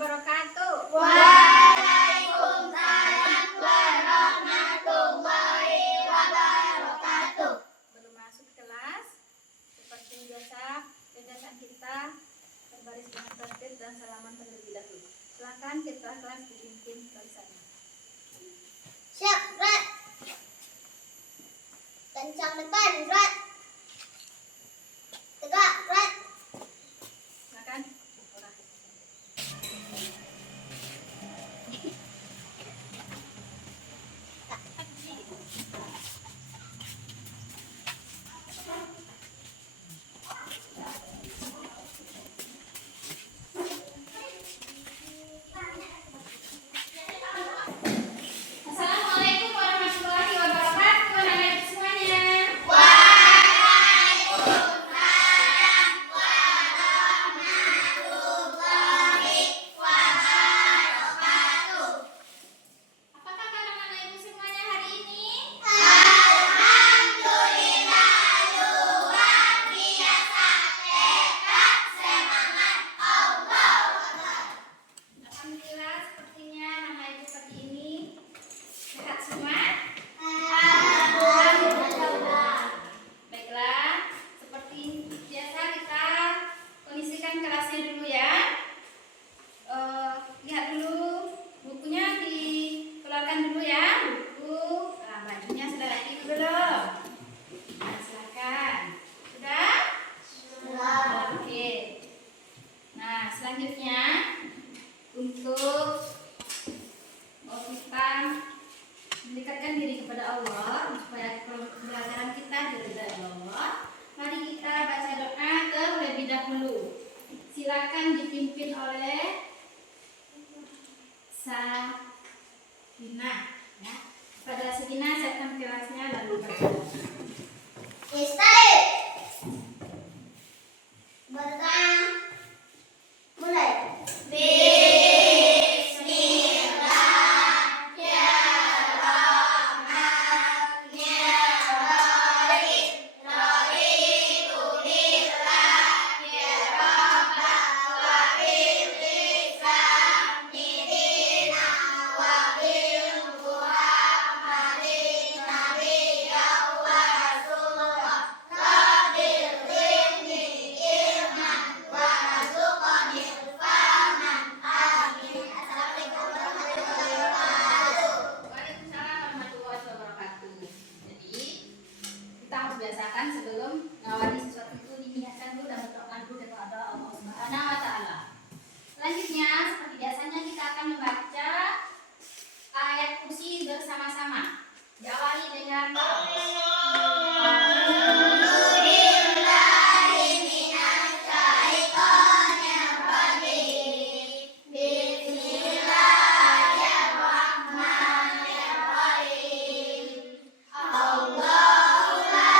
wabarakatuh. Waalaikumsalam warahmatullahi wabarakatuh. Belum masuk kelas, seperti biasa bacaan kita berbaris dengan tertib dan salaman terlebih dahulu. Silakan kita kelas dipimpin barisannya. Siap, Rat. Kencang depan, Rat. Tegak, Rat. Silakan. Assalamualaikum warahmatullahi wabarakatuh, anak-anak semuanya. Waalaikumsalam warahmatullahi wabarakatuh. Apakah kabar anak ibu semuanya hari ini? Alhamdulillah luar biasa, hebat, semangat, Allahu Akbar. Alhamdulillah, sepertinya anak ibu pagi ini sehat semua. Alhamdulillah. Baiklah, seperti biasa kita kondisikan kelasnya dulu ya. Lihat dulu bukunya, dikeluarkan dulu ya buku. Nah, bajunya sudah rapi belum? Nah, silakan. Sudah? Oke. Nah, selanjutnya untuk kita mendekatkan diri kepada Allah supaya pembelajaran kita diridhai Allah. Mari kita baca doa terlebih dahulu. Silakan dipimpin oleh Sakinah ya. Pada Sakinah saya akan kelasnya lalu baca. Istaid. Berdoa. Mulai. Bismillahirrahmanirrahim. Raditu billahi rabba wa bil Islami dinan wa bil Muhammadin nabiyyan wa rasulah. Rabbil zidni ilman warzuqnil fahman. Amin. Assalamualaikum warahmatullahi wabarakatuh. Waalaikumsalam warahmatullahi wabarakatuh. Jadi kita harus biasakan sebelum ngawali sesuatu itu diniatkan dulu dan berdoa dulu kepada Allah Subhanahu wa taala. Selanjutnya seperti biasanya kita akan membaca ayat kursi bersama-sama. Diawali dengan A'udzubillahi minasyaitonir rajim. Bismillahirrahmanirrahim. Allahu la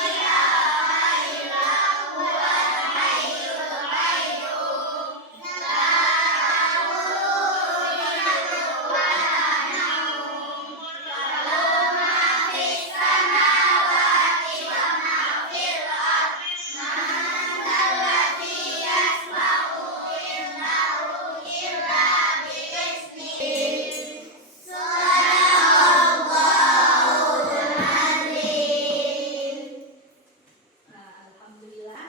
ilaha illa huwal hayyul qayyum. La ta'khudhuhu sinatun wa la nawm. Lahu ma fis samawati wa ma fil ardh. Man dzalladzi yashfa'u indahu illa bi'iznihi. Shadaqallahul azim. Alhamdulillah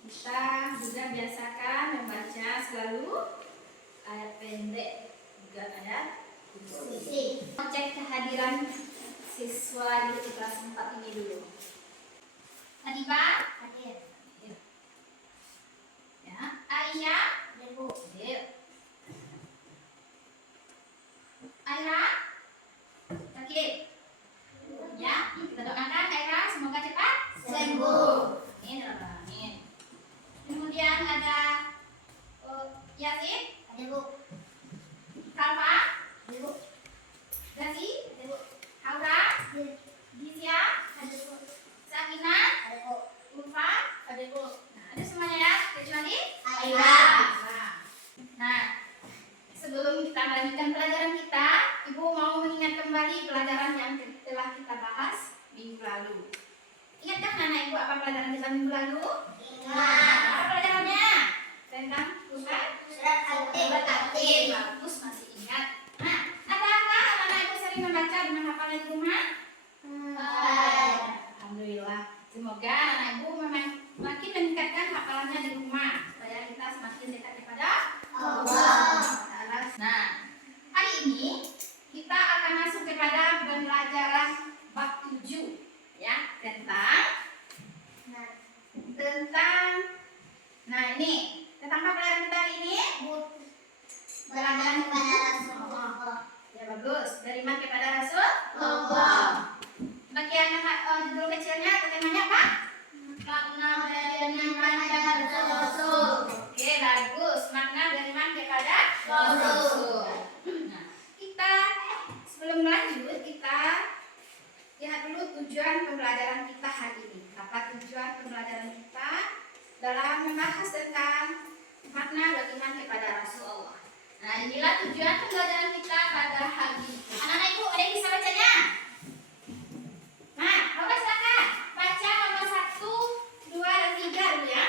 kita juga biasakan membaca selalu ayat pendek juga ayat kursi. Cek kehadiran siswa di kelas 4 ini dulu. Hadifah hadir. Ya, Aisyah hadir. Aira sakit. Ya, kita doakan Aira semoga cepat sembuh. Amin ya rabbal alamin. Kemudian ada Yasin, Kalfa, Gazi, Aura, Disya, Sakina, Ulfa, nah, ada semuanya ya, kecuali Aira. Nah, sebelum kita melanjutkan pelajaran kita, Ibu mau mengingat kembali pelajaran yang telah kita bahas minggu lalu. Ingatkah anak Ibu apa pelajaran kita minggu lalu? Ingat. Apa pelajarannya? Tentang Surat Al-Ikhlas. Rasul. Nah, kita sebelum lanjut kita lihat dulu tujuan pembelajaran kita hari ini. Apa tujuan pembelajaran kita dalam membahas tentang makna beriman kepada Rasulullah. Nah, inilah tujuan pembelajaran kita pada hari ini. Anak-anak ibu, ada yang bisa bacanya? Nah, oke silakan baca nomor 1, 2, dan 3 dulu ya.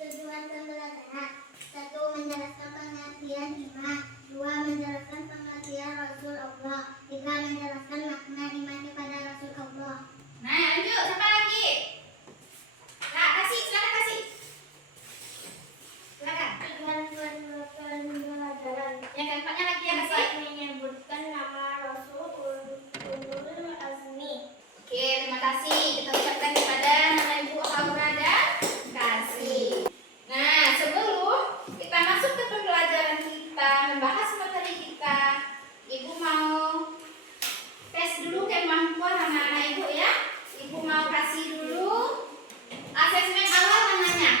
Tujuan pembelajaran: 1. Menjelaskan pengertian iman. 2. Menjelaskan pengertian Rasul Allah. 3. Menjelaskan makna iman kepada Rasul Allah. Nah, lanjut. Siapa lagi? Nah, kasih, silakan kasih. Silakan. Tujuan pembelajaran: Yang keempatnya lagi ya kasih. menyebutkan nama Rasul Ulul Azmi. Oke, terima kasih. Kita ucapkan kepada Nana Ibu Haura dan kasih. Nah, sebelum kita masuk ke pembelajaran kita, membahas materi kita, Ibu mau tes dulu kemampuan anak-anak Ibu ya. Ibu mau kasih dulu asesmen awal namanya.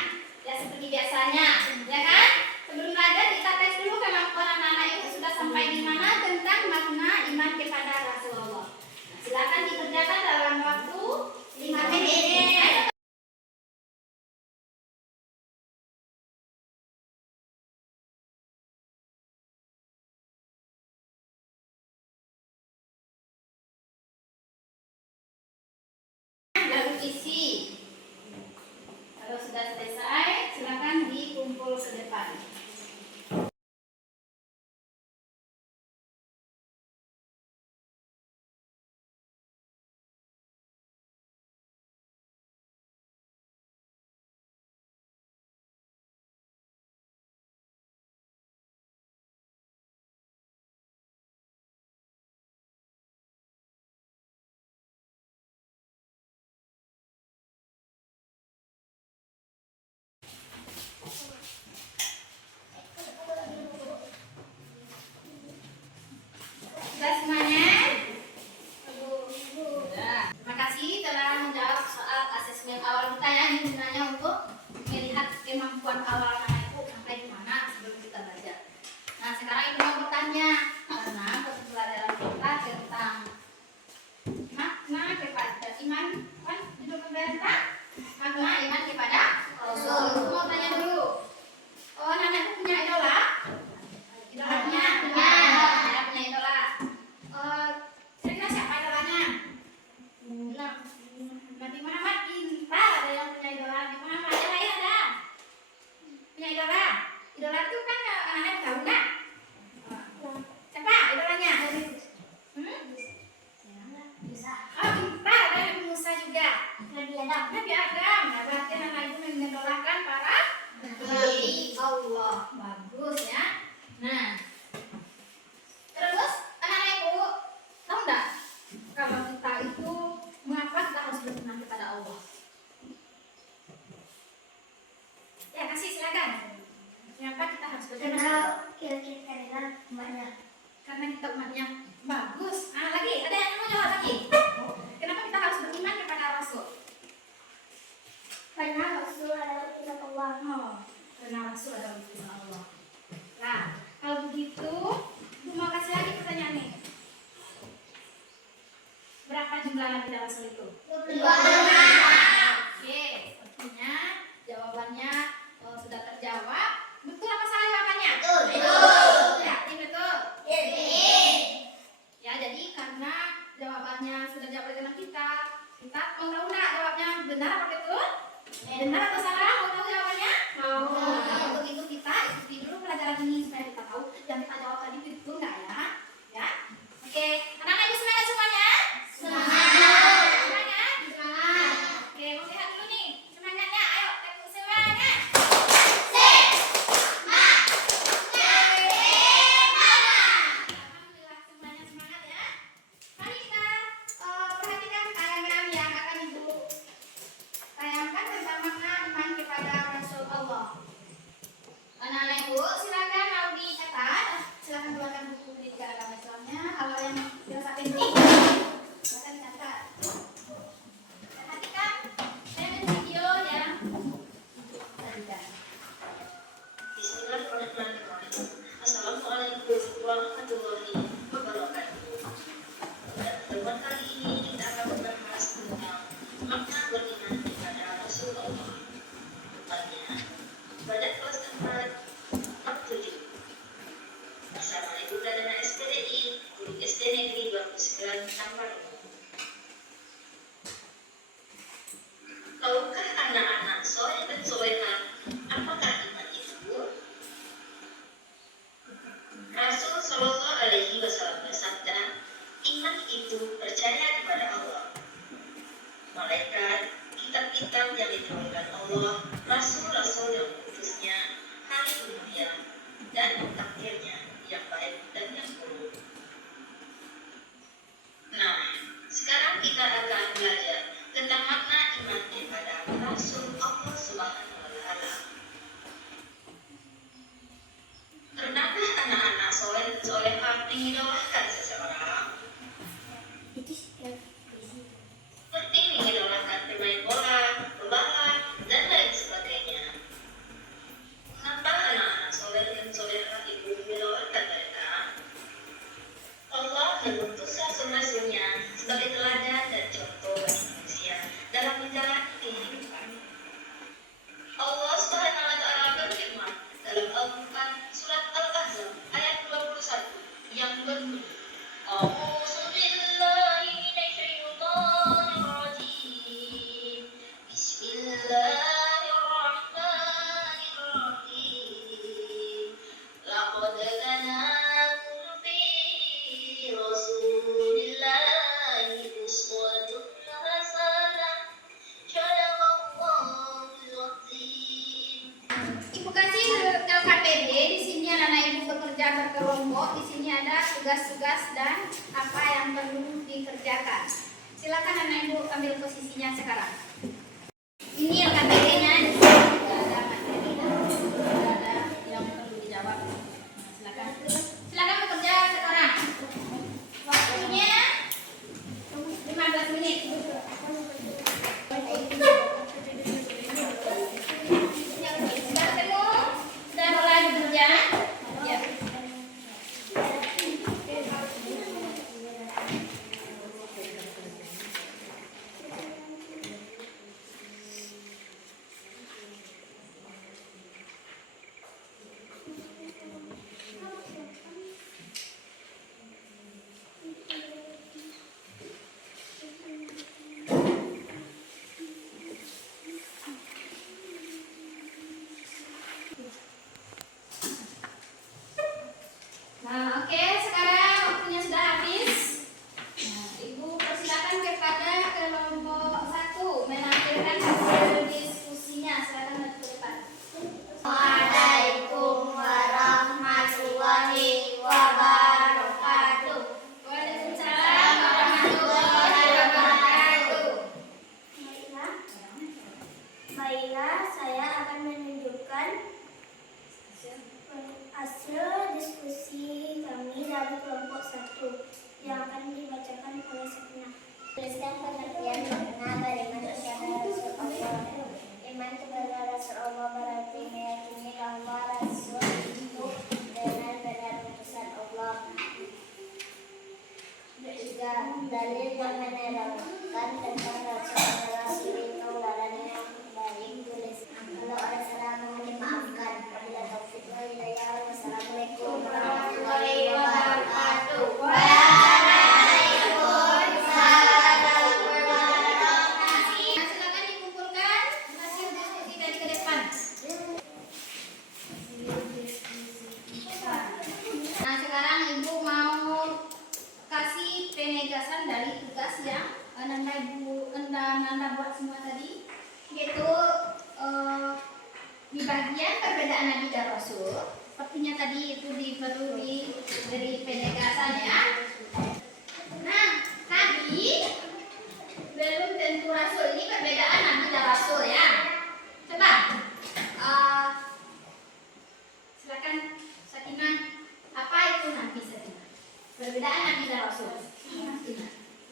Ya seperti biasanya, ya kan? Sebelum belajar kita tes dulu kemampuan anak-anak Ibu sudah sampai di mana tentang makna iman kepada Rasulullah. Nah, silakan dikerjakan dalam waktu 5 menit. Lalu isi. Kalau sudah selesai, silakan dikumpul ke depan. Sudah semuanya? Sudah. Terima kasih telah menjawab soal asesmen awal kita ya. Ini sebenarnya untuk melihat kemampuan awal anak Ibu sampai di mana sebelum kita belajar. Nah, sekarang Ibu mau bertanya karena pembelajaran kita tentang makna kepada iman, kan judul pembelajaran makna iman kepada Rasul. Ibu mau tanya dulu. Oh, anak Ibu punya idola? Idola punya? Ya, punya idola. Kira-kira siapa idolanya? Nabi Muhammad pintar, ada yang punya idola. Nabi Muhammad yang lain ada? Punya idola? Idola itu kan anak-anak tahu nggak? Siapa idolanya? Oh, pintar, ada Nabi Musa juga. Nabi Adam. Nah, berarti anak ibu mengidolakan para Nabi Allah. Bagus ya. Nah, terus anak ibu tahu nggak kalau kita itu mengapa kita harus beriman kepada Allah? Ya, kasih silakan. Mengapa kita harus beriman? Karena kita umatnya. Bagus. Nah, lagi ada yang mau jawab lagi? Kenapa kita harus beriman kepada Rasul? Karena Rasul adalah utusan Allah. Oh, karena Rasul adalah utusan Allah. Nah, kalau begitu, Ibu mau kasih lagi pertanyaan nih. Berapa jumlah Nabi dan Rasul itu? 22. Oke, sepertinya jawabannya sudah terjawab. Betul apa salah jawabannya? Betul. Yakin betul? Ya, jadi karena jawabannya sudah jawab dengan kita mau tahu nggak jawabnya benar apa betul? Benar atau salah? Mau tahu jawabannya? Mau. Nah, untuk itu kita ikuti dulu pelajaran ini supaya kita tahu yang kita jawab tadi betul nggak ya? Ya, oke. Anak-anak ibu semangat semuanya? Semangat. Semangat. pada kelas 4 bersama Ibu dan anak SPDI, Guru SD Negeri 29 Tampar. Tahukah anak-anak soleh dan solehah apakah iman itu? Rasul Shallallahu Alaihi Wasallam bersabda, iman itu percaya kepada Allah, malaikat, kitab-kitab yang diturunkan Allah, rasul-rasul yang diutusnya, hari kemudian, dan takdirnya yang baik dan yang buruk. Nah, sekarang kita akan belajar tentang makna iman kepada Rasul Allah Subhanahu wa Ta'ala. Pernahkah anak-anak soleh dan solehah mengidolakan seseorang? Seperti mengidolakan pemain bola, pembalap, dan lain sebagainya. Mengapa anak-anak soleh dan solehah itu mengidolakan mereka? Allah mengutus rasul-rasulnya sebagai teladan dan contoh bagi manusia dalam menjalani kehidupan. Allah Subhanahu wa Ta'ala berfirman dalam Al-Quran surat Al-Ahzab ayat 21 yang berbunyi, A'udzu billahi minasyaitonir rajim. Bismillahirrahmanirrahim. Laqad kana lakum fi Rasulillahi uswatun hasanah. Shadaqallahul azim. Ibu kasih LKPD di sini anak-anak ibu bekerja berkelompok. Di sini ada tugas-tugas dan apa yang perlu dikerjakan. Silakan anak ibu ambil posisinya sekarang. Ini LKPD-nya di sini sudah ada materi dan sudah ada yang perlu dijawab. Nah, silakan. Silakan bekerja sekarang. Waktunya 15 menit. Sudah ketemu? Sudah mulai bekerja? Ya. Nah, oke, sekarang waktunya sudah habis. Nah, Ibu persilakan kepada kelompok 1 menampilkan hasil diskusinya. Silakan maju ke depan. Assalamualaikum warahmatullahi wabarakatuh. Waalaikumsalam warahmatullahi wabarakatuh. Baiklah, saya akan menunjukkan hasil diskusi kami dari kelompok 1 yang akan dibacakan oleh Sakina. Tuliskan pengertian makna beriman kepada Rasul Allah. Iman kepada Rasul Allah berarti meyakini bahwa Rasul itu benar-benar utusan Allah. Tiga, dalil yang menerangkan tentang Rasul itu tauladan yang baik. Tulis kalau ada salah mohon dimaafkan. Bila taufik wal hidayah. Wassalamualaikum warahmatullahi wabarakatuh. Silakan dikumpulkan hasil diskusi dari ke depan. Nah, sekarang Ibu mau kasih penegasan dari tugas yang Nanda buat semua tadi, yaitu di bagian perbedaan Nabi dan Rasul. Sepertinya tadi itu perlu diberi penegasan ya. Nah, Nabi belum tentu Rasul. Ini perbedaan Nabi dan Rasul ya. Coba silakan Sakinah, apa itu Nabi Sakinah? Perbedaan Nabi dan Rasul. Sakinah.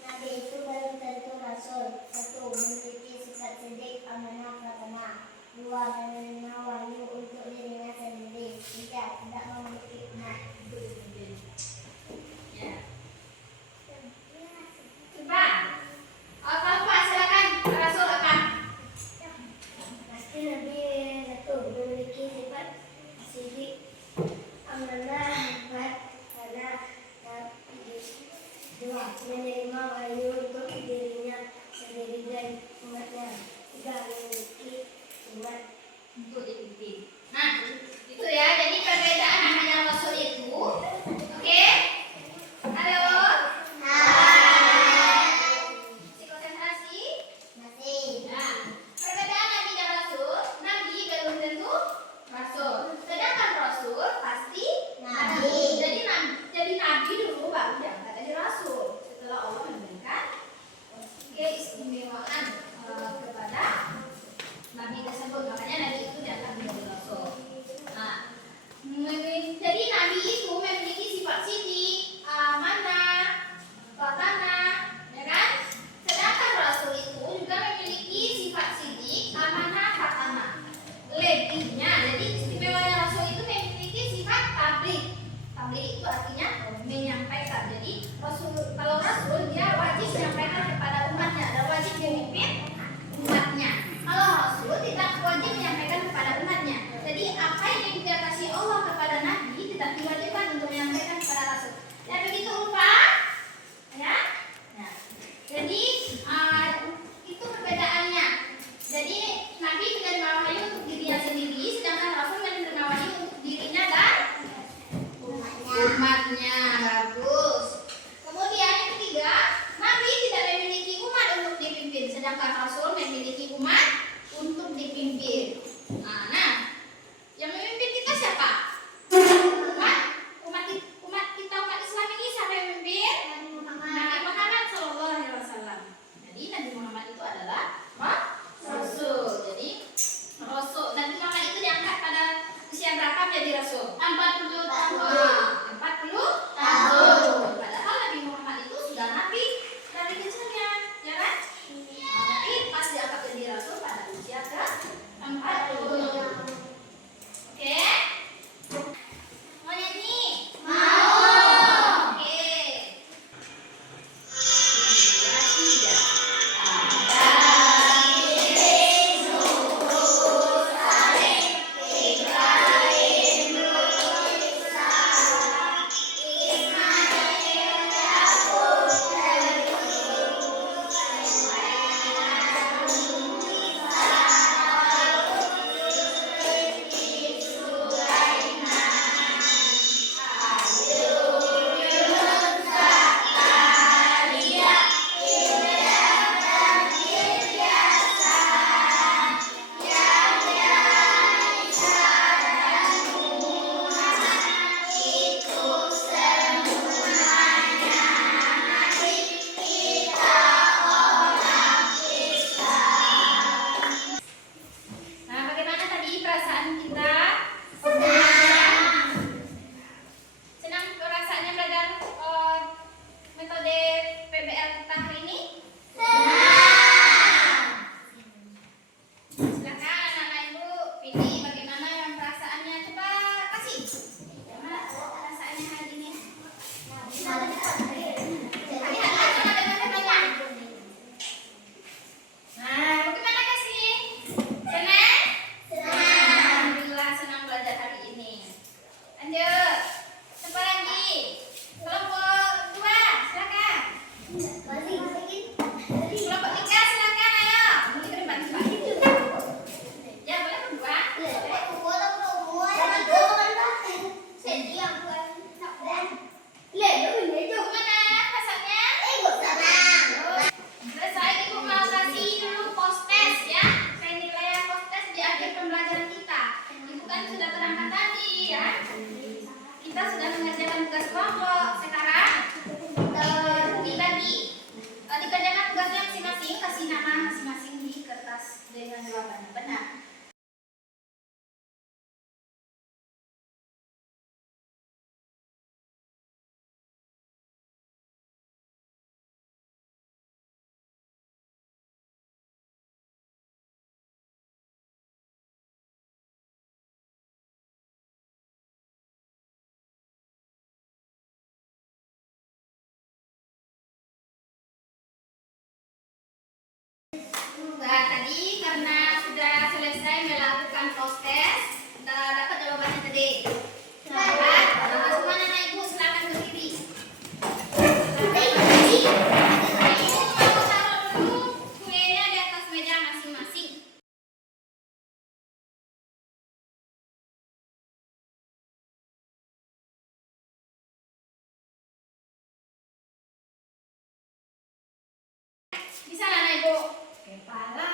Nabi itu belum tentu Rasul. 1. Memiliki sifat sidik, amanah, pratama. 2. Menerima wahyu untuk dirinya sendiri. 3. Tidak memiliki umat. Ya. Coba. Kalau Pak silakan Rasul apa? Pasti Nabi 1. Memiliki usia berapa menjadi rasul? 40 tahun. 40 Tahun. Padahal Nabi Muhammad itu sudah nabi dari kecilnya, ya kan? Tapi pas diangkat jadi rasul pada usia ke 40. Oke? Mau nyanyi? Mau. Oke. Nah, bagaimana tadi perasaan kita? Senang perasaannya belajar metode PBL kita hari ini? Silakan anak-anak ibu pilih bagaimana yang perasaannya, coba kasih. Bagaimana perasaannya hari ini? Lihat aja matematikanya. Nah, bagaimana kasih? Senang? Alhamdulillah senang belajar hari ini. Lanjut. Siapa lagi? Kelompok 2, silakan. Kelompok 3, silakan, ayo. Mulai ke depan, coba. Ya, boleh berdua. Gimana perasaannya? Selesai, ibu mau kasih dulu post-test ya. Penilaian post-test di akhir pembelajaran kita. Ibu kan sudah berangkat tadi ya. Kita sudah mengerjakan tugas kelompok. Sekarang dibagi. Dikerjakan tugasnya masing-masing, kasih nama masing-masing di kertas dengan jawabannya benar. Nah, tadi karena sudah selesai melakukan post-test, kita dapat jawabannya tadi. Dapat? Semua anak ibu silakan berdiri. Ibu mau taruh dulu kuenya di atas meja masing-masing. Bisa anak ibu? Kepala